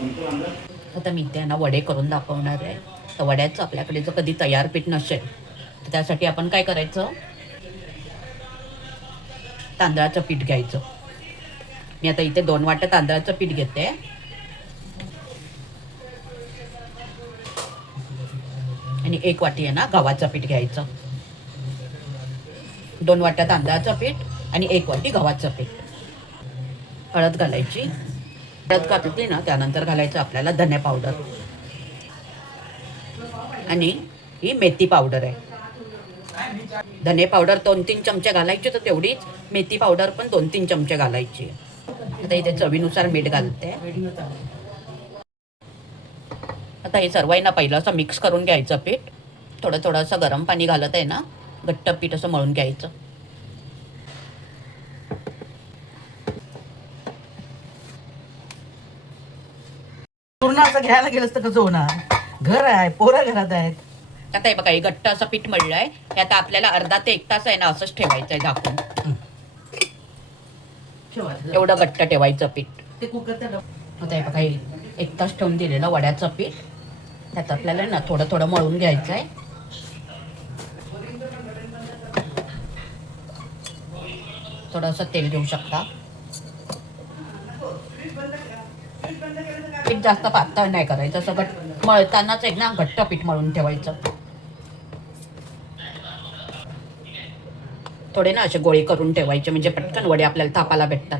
आता मी इथे ना वडे करून दाखवणार आहे. तर वड्याचं आपल्याकडे जर कधी तयार पीठ नसेल तर त्यासाठी आपण काय करायचं, तांदळाचं पीठ घ्यायचं. मी आता इथे 2 वाट्या तांदळाचं पीठ घेते आणि 1 वाटी आहे ना गव्हाचं पीठ घ्यायचं. 2 वाट्या तांदळाचं पीठ आणि 1 वाटी गव्हाचं पीठ. हळद घालायची. हळद घातली ना त्यानंतर घालायचं आपल्याला धने पावडर आणि ही मेथी पावडर आहे. धने पावडर 2-3 चमचे घालायचे, तर तेवढीच मेथी पावडर पण 2-3 चमचे घालायची. आता इथे चवीनुसार मीठ घालते. आता हे सर्व आहे ना पहिलं असं मिक्स करून घ्यायचं पीठ. थोडं थोडं असं गरम पाणी घालत आहे ना घट्ट पीठ असं मळून घ्यायचं. पूर्ण असं घ्यायला गेलंस तर कसं होणार? घर आहे, पोरं घरात आहेत. आता हे बघा, हे घट्ट असं पीठ मळलंय. हे आता आपल्याला अर्धा ते 1 तास आहे ना असंच ठेवायचं आहे झाकून. एवढं घट्ट ठेवायचं पीठ. ते कुकरच्या आता हे बघा, हे 1 तास ठेवून दिलेलं वड्याचं पीठ. त्यात आपल्याला ना थोडं थोडं मळून घ्यायचं आहे. थोडंसं तेल घेऊ शकता. पीठ जास्त पातळ नाही करायचं, असं मळतानाच एक ना घट्ट पीठ मळून ठेवायचं. थोडे ना असे गोळे करून ठेवायचे म्हणजे पटकन वडे आपल्याला थापायला भेटतात.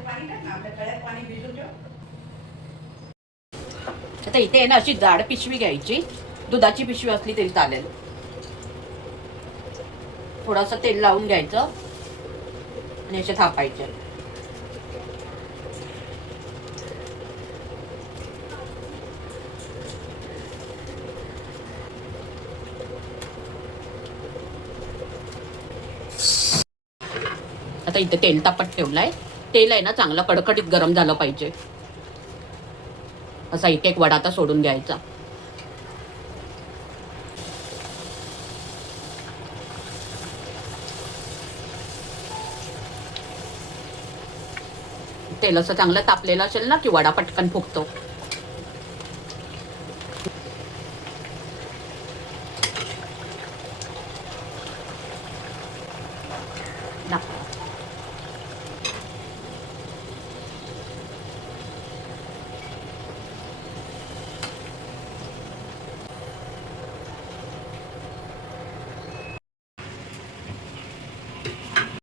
आता इथे आहे ना अशी जाड पिशवी घ्यायची. दुधाची पिशवी असली तरी चालेल. थोडंसं तेल लावून घ्यायचं आणि असे थापायचे. आता इथे तेल तापत ठेवलंय. तेल आहे ना चांगलं कडकडीत गरम झालं पाहिजे. असा एक एक वडा आता सोडून घ्यायचा. तेल असं चांगलं तापलेलं असेल ना की वडा पटकन फुगतो.